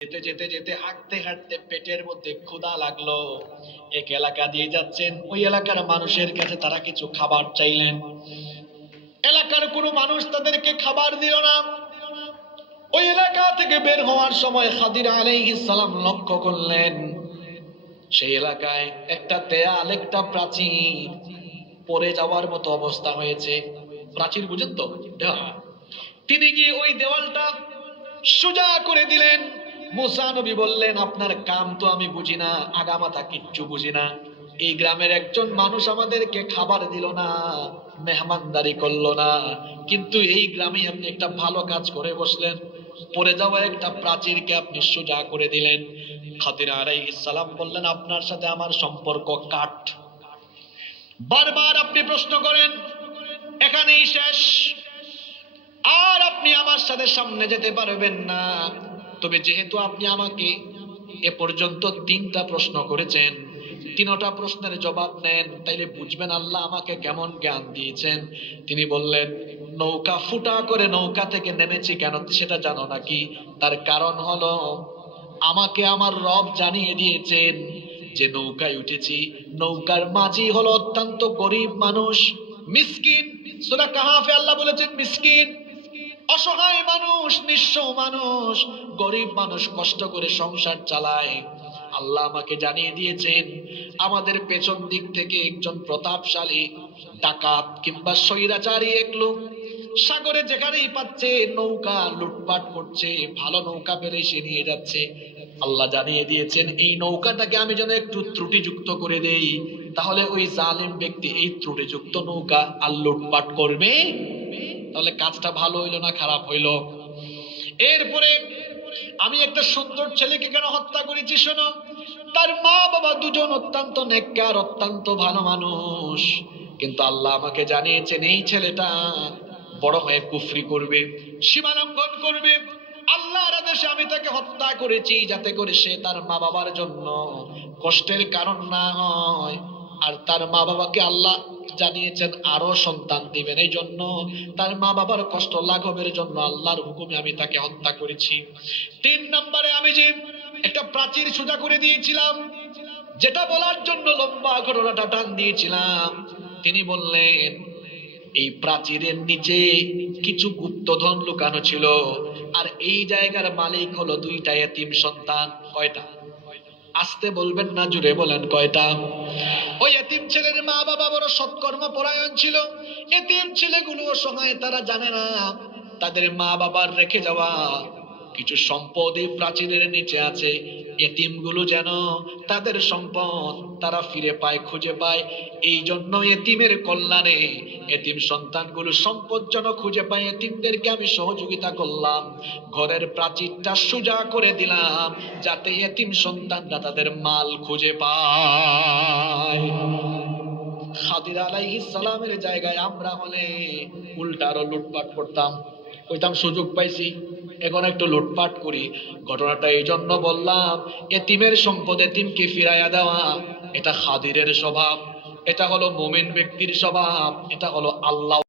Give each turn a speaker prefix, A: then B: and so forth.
A: যেতে যেতে যেতে, হাঁটতে হাঁটতে পেটের মধ্যে ক্ষুধা লাগল। এক এলাকা দিয়ে যাচ্ছেন। ওই এলাকার মানুষের কাছে তারা কিছু খাবার চাইলেন। এলাকার কোনো মানুষ তাদেরকে খাবার দিল না। ওই এলাকা থেকে বের হওয়ার সময় খাদির আলাইহিস সালাম লক্ষ্য করলেন। সেই এলাকায় একটা দেয়াল, একটা প্রাচীর পড়ে যাওয়ার মতো অবস্থা হয়েছে। প্রাচীর বুঝেন তো? তিনি গিয়ে ওই দেওয়ালটা সোজা করে দিলেন। মুসা নবী বললেন, আপনার কাম তো আমি বুঝি না, আগামাথা কিচ্ছু বুঝি না। এই গ্রামের একজন মানুষ আমাদেরকে খাবার দিল না, মেহমানদারি করল না। কিন্তু এই গ্রামে আপনি একটা ভালো কাজ করে বসলেন। পড়ে যাওয়া একটা প্রাচীরকে আপনি সোজা করে দিলেন। খাতির আলাই ইসালাম বললেন, আপনার সাথে আমার সম্পর্ক কাট। বারবার আপনি প্রশ্ন করেন, এখানেই শেষ। আর আপনি আমার সাথে সামনে যেতে পারবেন না। তবে যেহেতু আপনি আমাকে এ পর্যন্ত তিনটা প্রশ্ন করেছেন, তিনটা প্রশ্নের জবাব নেন, তাইলে বুঝবেন আল্লাহ আমাকে কেমন জ্ঞান দিয়েছেন। তিনি বললেন, নৌকা ফুটা করে নৌকা থেকে নেমেছি কেন? সেটা জানো নাকি? তার কারণ হলো, আমাকে আমার রব জানিয়ে দিয়েছেন যে নৌকায় উঠেছি। নৌকার মাঝি হলো অত্যন্ত গরিব মানুষ, মিসকিন। সুরা কাহাফে আল্লাহ বলেছেন, মিসকিন অসহায় মানুষ, নিঃস্ব মানুষ, গরিব মানুষ কষ্ট করে সংসার চালায়। আল্লাহ আমাকে জানিয়ে দিয়েছেন, আমাদের পেছন দিক থেকে একজন প্রতাপশালী, ডাকাত কিংবা স্বৈরাচারী এক লোক, সাগরে যেখানেই পাচ্ছে নৌকা লুটপাট করছে, ভালো নৌকা পেলে সে নিয়ে যাচ্ছে। আল্লাহ জানিয়ে দিয়েছেন, এই নৌকাটাকে আমি যেন একটু ত্রুটিযুক্ত করে দেই, তাহলে ওই জালিম ব্যক্তি এই ত্রুটিযুক্ত নৌকা আর লুটপাট করবে তাহলে কাজটা ভালো হইল না খারাপ হইল? এরপরে আমি একটা সুন্দর ছেলেকে কেন হত্যা করেছি শোনো? তার মা বাবা দুজন অত্যন্ত নেককার, অত্যন্ত ভালো মানুষ। কিন্তু আল্লাহ আমাকে জানিয়েছেন, এই ছেলেটা বড় হয়ে কুফরি করবে, সীমা লঙ্ঘন করবে। আল্লাহর আদেশে আমি তাকে হত্যা করেছি যাতে করে সে তার মা বাবার জন্য কষ্টের কারণ না হয়। আর তার মা বাবাকে আল্লাহ জানিয়েছেন, আরও সন্তান দিবেন। এই জন্য তার মা বাবার কষ্ট লাঘবের জন্য আল্লাহর হুকুমে আমি তাকে হত্যা করেছি। তিন নম্বরে আমি যে একটা প্রাচীর সোজা করে দিয়েছিলাম, যেটা বলার জন্য লম্বা ঘটনাটা টান দিয়েছিলাম, তিনি বললেন, এই প্রাচীরের নিচে কিছু গুপ্তধন লুকানো ছিল, আর এই জায়গার মালিক হলো দুইটা এতিম সন্তান। কয়টা? আসতে বলবেন না জুড়ে বলেন কয়টা? ওই এতিম ছেলের মা বাবা বড় সৎকর্ম পরায়ণ ছিল। এতিম ছেলেগুলো সময় তারা জানে না, তাদের মা বাবার রেখে যাওয়া। কিছু সম্পদ এই প্রাচীরের নিচে আছে। এতিমগুলো যেন তাদের সম্পদ তারা ফিরে পায়, খুঁজে পায়। এই জন্য এতিমের কল্যাণে এতিম সন্তানগুলো সম্পদ যেন খুঁজে পায়। এতিমদেরকে আমি সহযোগিতা করলাম, ঘরের প্রাচীরটা সোজা করে দিলাম, যাতে এতিম সন্তানরা তাদের মাল খুঁজে পায়। খাদির আলাইহিস সালামের জায়গায় আমরা হলে উল্টা আরও লুটপাট করতাম। কইতাম, সুযোগ পাইছি। এখন একটু লুটপাট করি। ঘটনাটা এই জন্য বললাম, এতিমের সম্পদ এতিমকে ফিরাইয়া দেওয়া, এটা খাদিরের স্বভাব, এটা হলো মোমেন ব্যক্তির স্বভাব, এটা হলো আল্লাহ